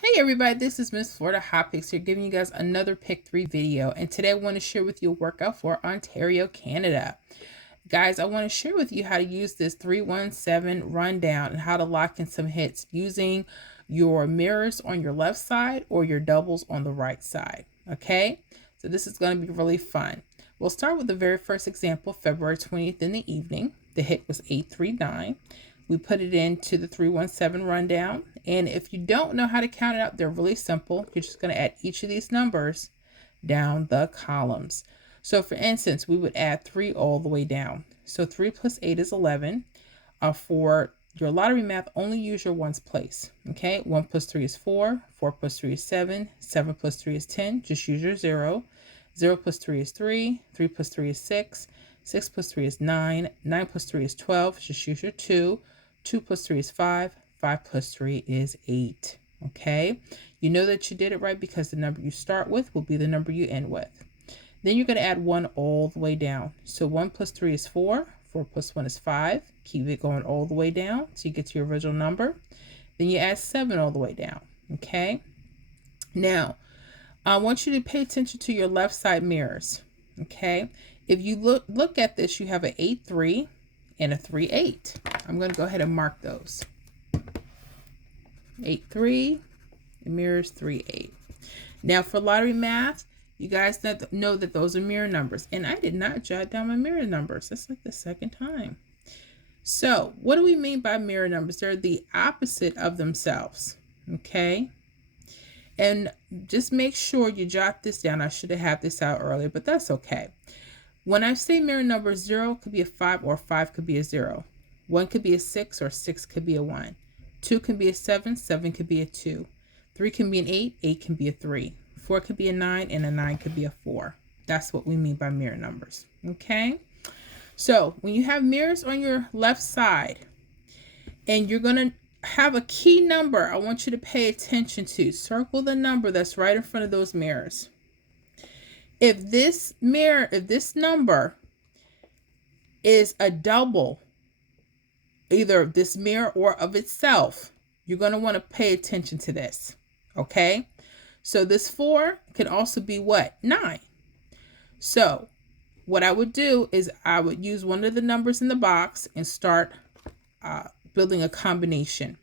Hey everybody, this is Miss Florida Hot Picks here, giving you guys another Pick 3 video. And today I want to share with you a workout for Ontario, Canada. Guys, I want to share with you how to use this 317 rundown and how to lock in some hits using your mirrors on your left side or your doubles on the right side. Okay, so this is going to be really fun. We'll start with the very first example, February 20th in the evening. The hit was 839. We put it into the 317 rundown. And if you don't know how to count it out, they're really simple. You're just going to add each of these numbers down the columns. So for instance, we would add 3 all the way down. So 3 plus 8 is 11. For your lottery math, only use your ones place. Okay, 1 plus 3 is 4. 4 plus 3 is 7. 7 plus 3 is 10. Just use your 0. 0 plus 3 is 3. 3 plus 3 is 6. 6 plus 3 is 9. 9 plus 3 is 12. Just use your 2. 2 plus 3 is 5. 5 plus 3 is 8. Okay, you know that you did it right because the number you start with will be the number you end with. Then you're going to add 1 all the way down. So 1 plus 3 is 4. 4 plus 1 is 5. Keep it going all the way down so you get to your original number. Then you add 7 all the way down. Okay, now I want you to pay attention to your left side mirrors. Okay, if you look at this, you have an 8-3 and a 3-8. I'm going to go ahead and mark those. 8-3, and mirrors 3-8. Now for lottery math, you guys know that those are mirror numbers. And I did not jot down my mirror numbers. That's like the second time. So what do we mean by mirror numbers? They're the opposite of themselves. Okay. And just make sure you jot this down. I should have had this out earlier, but that's okay. When I say mirror number, 0 could be a 5 or 5 could be a 0. 1 could be a 6 or 6 could be a 1. 2 can be a 7, 7 could be a 2. 3 can be an 8, 8 can be a 3. 4 could be a 9, and a 9 could be a 4. That's what we mean by mirror numbers. Okay? So when you have mirrors on your left side, and you're going to have a key number I want you to pay attention to. Circle the number that's right in front of those mirrors. If this number is a double, either this mirror or of itself, you're going to want to pay attention to this. Okay, so this 4 can also be what? 9. So what I would do is I would use one of the numbers in the box and start building a combination.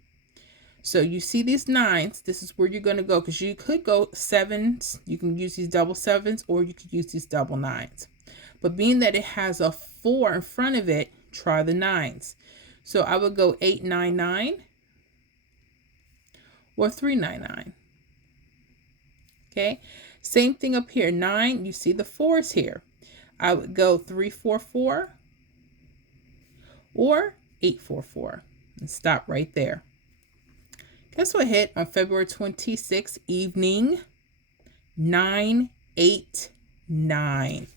So you see these 9s, this is where you're going to go, because you could go 7s, you can use these double 7s, or you could use these double 9s. But being that it has a 4 in front of it, try the 9s. So I would go 899 or 399. Okay, same thing up here. 9, you see the 4s here. I would go 344 or 844 and stop right there. Guess what hit on February 26th evening? 989.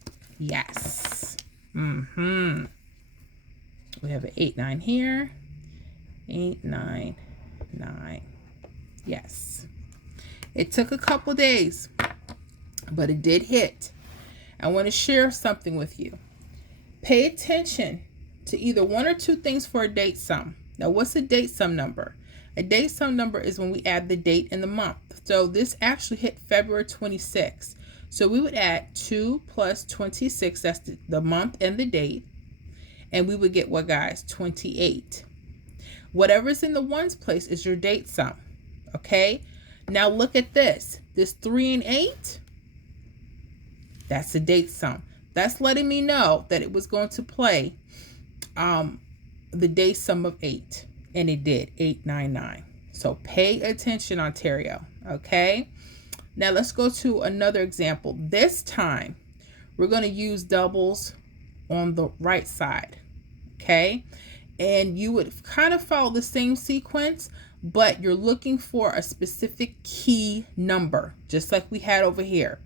Yes. We have an 89 here. 899. Yes. It took a couple days, but it did hit. I want to share something with you. Pay attention to either one or two things for a date sum. Now, what's a date sum number? A date sum number is when we add the date and the month. So this actually hit February 26th. So we would add 2 plus 26, that's the month and the date. And we would get what, guys? 28. Whatever's in the ones place is your date sum. Okay? Now look at this. This 3 and 8, that's the date sum. That's letting me know that it was going to play the date sum of 8. And it did, 899. So pay attention, Ontario. Okay? Now let's go to another example. This time, we're going to use doubles on the right side. Okay? And you would kind of follow the same sequence, but you're looking for a specific key number, just like we had over here.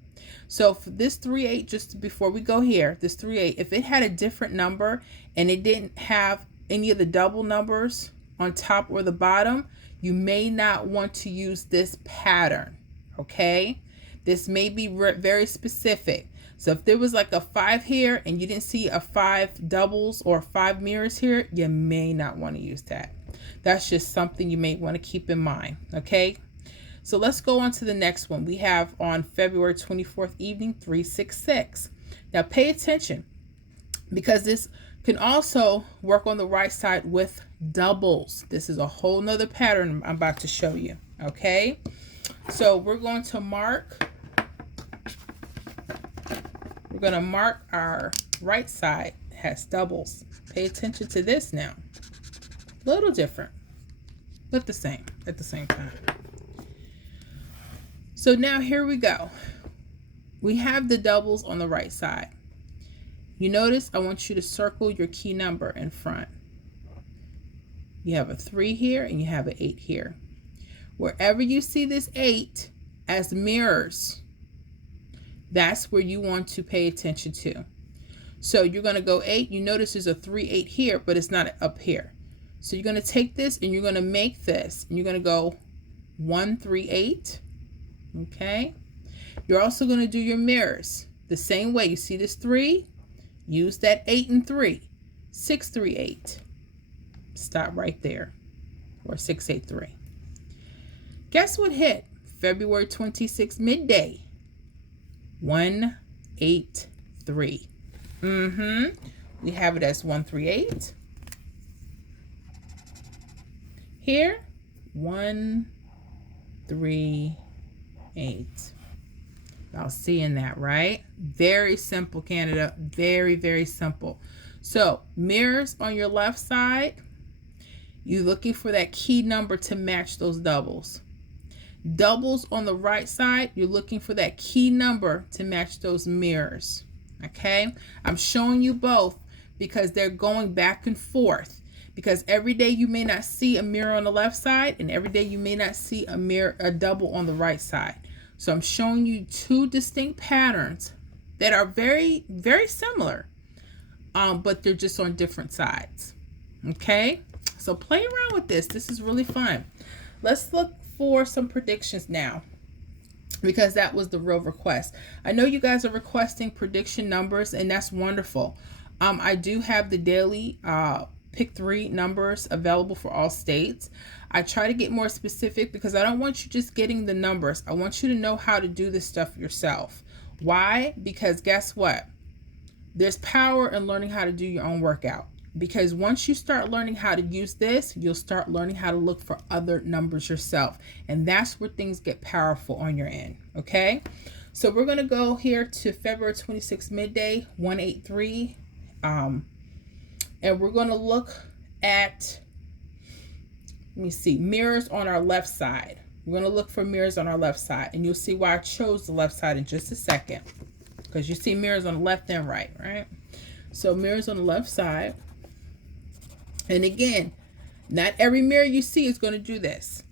So for this 3-8, just before we go here, this 3-8, if it had a different number and it didn't have any of the double numbers on top or the bottom, you may not want to use this pattern. Okay, this may be very specific. So if there was like a 5 here and you didn't see a 5 doubles or 5 mirrors here, you may not want to use that. That's just something you may want to keep in mind. Okay, So let's go on to the next one. We have on February 24th evening, 366. Now pay attention, because this can also work on the right side with doubles. This is a whole nother pattern I'm about to show you. Okay, so we're going to mark our right side. It has doubles. Pay attention to this now. A little different, but the same at the same time. So now here we go. We have the doubles on the right side. You notice I want you to circle your key number in front. You have a 3 here and you have an 8 here. Wherever you see this 8 as mirrors, that's where you want to pay attention to. So you're going to go 8. You notice there's a 3, 8 here, but it's not up here. So you're going to take this and you're going to make this, and you're going to go 1, 3, 8. Okay. You're also going to do your mirrors the same way. You see this 3, use that 8 and 3, 6, 3, 8. Stop right there, or 6, 8, 3. Guess what hit February 26th midday? 1, 8, 3. We have it as 1, 3, 8. Here, 1, 3, 8. Y'all seeing that, right? Very simple, Canada. Very, very simple. So mirrors on your left side, you're looking for that key number to match those doubles. Doubles on the right side, you're looking for that key number to match those mirrors. Okay, I'm showing you both because they're going back and forth. Because every day you may not see a mirror on the left side, and every day you may not see a double on the right side. So I'm showing you two distinct patterns that are very, very similar, but they're just on different sides. Okay, so play around with this. This is really fun. Let's look for some predictions now, because that was the real request. I know you guys are requesting prediction numbers, and that's wonderful. I do have the daily pick 3 numbers available for all states. I try to get more specific because I don't want you just getting the numbers. I want you to know how to do this stuff yourself. Why? Because guess what? There's power in learning how to do your own workout. Because once you start learning how to use this, you'll start learning how to look for other numbers yourself. And that's where things get powerful on your end. Okay? So we're going to go here to February 26th midday, 183. And we're going to look at, let me see, mirrors on our left side. We're going to look for mirrors on our left side. And you'll see why I chose the left side in just a second. Because you see mirrors on the left and right, right? So mirrors on the left side. And again, not every mirror you see is going to do this.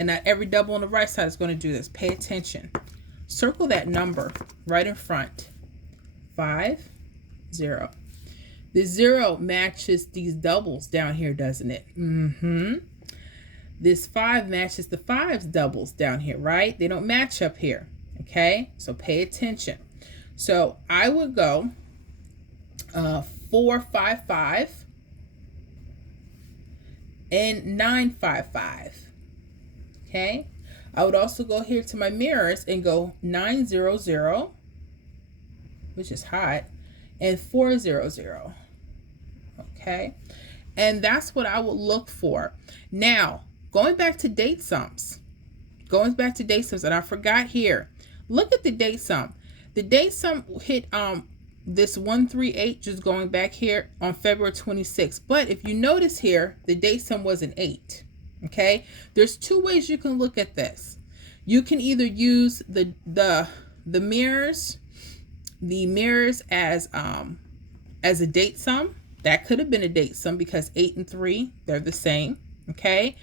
And not every double on the right side is going to do this. Pay attention. Circle that number right in front. 5, 0. The 0 matches these doubles down here, doesn't it? This 5 matches the 5's doubles down here, right? They don't match up here. Okay? So pay attention. So I would go 4, 5, 5. And 9, 5, 5. Okay, I would also go here to my mirrors and go 9, 0, 0, which is hot, and 4, 0, 0. Okay, and that's what I would look for. Now, going back to date sums, and I forgot here. Look at the date sum. The date sum hit this 138 just going back here on February 26th. But if you notice here, the date sum was an 8. Okay, there's two ways you can look at this. You can either use the mirrors as a date sum. That could have been a date sum because 8 and 3, they're the same. Okay,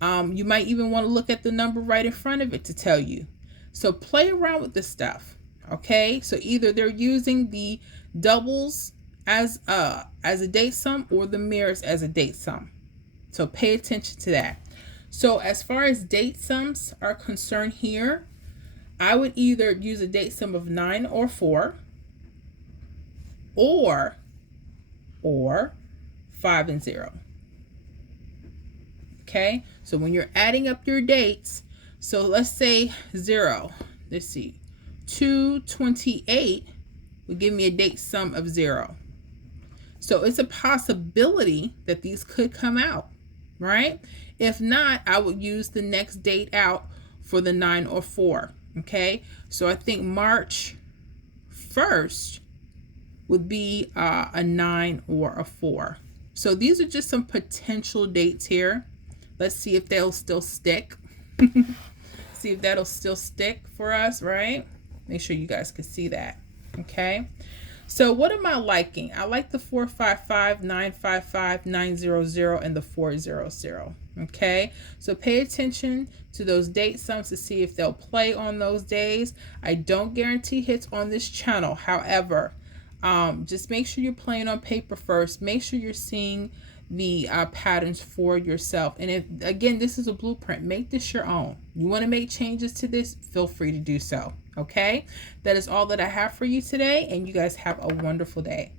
you might even want to look at the number right in front of it to tell you. So play around with this stuff. Okay, so either they're using the doubles as a date sum or the mirrors as a date sum. So pay attention to that. So as far as date sums are concerned here, I would either use a date sum of 9 or 4 or 5 and 0. Okay, so when you're adding up your dates, So let's say 0. Let's see. 228 would give me a date sum of 0. So it's a possibility that these could come out, right? If not, I would use the next date out for the 9 or 4, okay? So I think March 1st would be a 9 or a 4. So these are just some potential dates here. Let's see if they'll still stick. See if that'll still stick for us, right? Make sure you guys can see that, okay? So what am I liking? I like the 455, 955, 900, and the 400, okay? So pay attention to those date sums to see if they'll play on those days. I don't guarantee hits on this channel. However, just make sure you're playing on paper first. Make sure you're seeing the patterns for yourself. And if, again, this is a blueprint, make this your own. You want to make changes to this, feel free to do so. Okay, that is all that I have for you today, and you guys have a wonderful day.